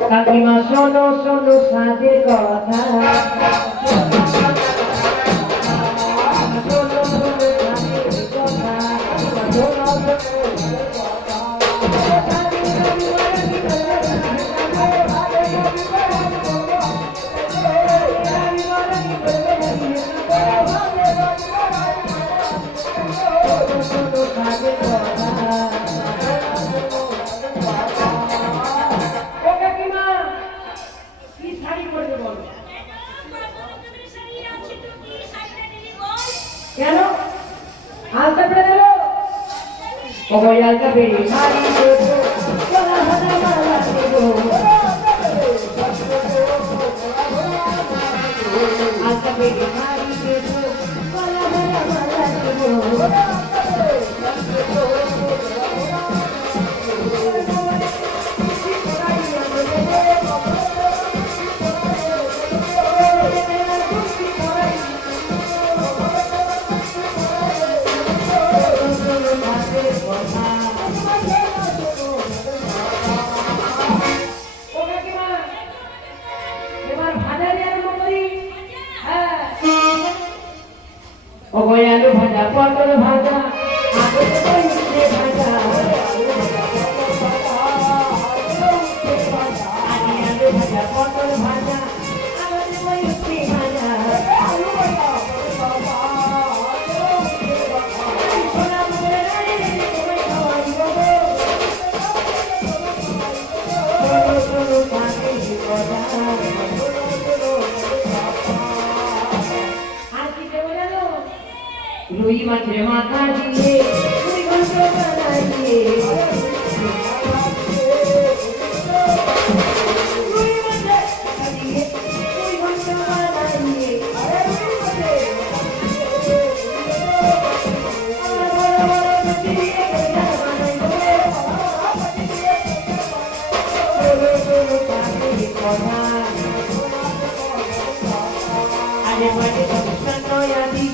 কাকিমা শোনো শোনো সাধের কথা, কেন আলতা পরে দিল ওই আলতা বেরি মারি দেব চলা ভাজা মালা দেব আলতা বেরি মারি দেব চলা ভাজা মালা দেব আলু ভাজা পটল ভাজা ভাজা আলু ভাজা পটল ভাজা রুই মাছের মাথা দিয়ে রুই ঘন্ট বানাইয়ে রুই মাছের মাথা দিয়ে রুই ঘন্ট বানাইয়ে আরে মাঝে ভবিষ্যৎ নয়াদি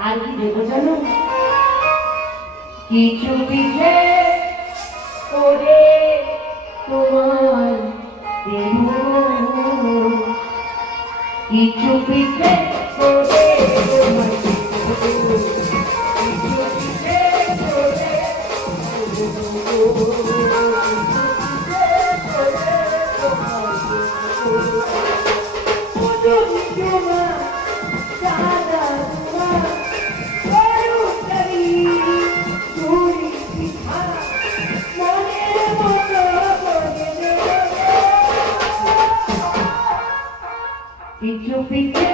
আর কি দেবো জানো কিছু পিঠে করে তোমার দেব কিছু পিঠে করে তোমার কিছু পিঠে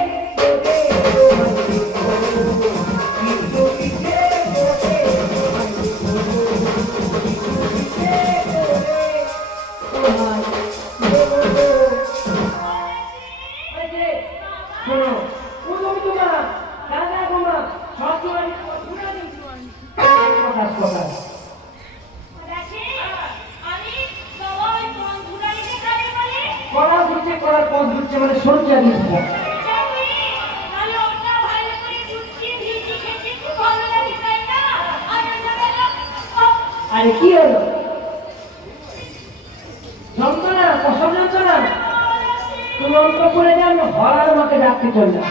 করার পথ ঘুরছে মানে সরু চালিয়ে দেবো আরে কি হলো যন্ত্রণা প্রসব যন্ত্রণা তুমি অন্ত করে যান হরার মাকে ডাকতে চললাম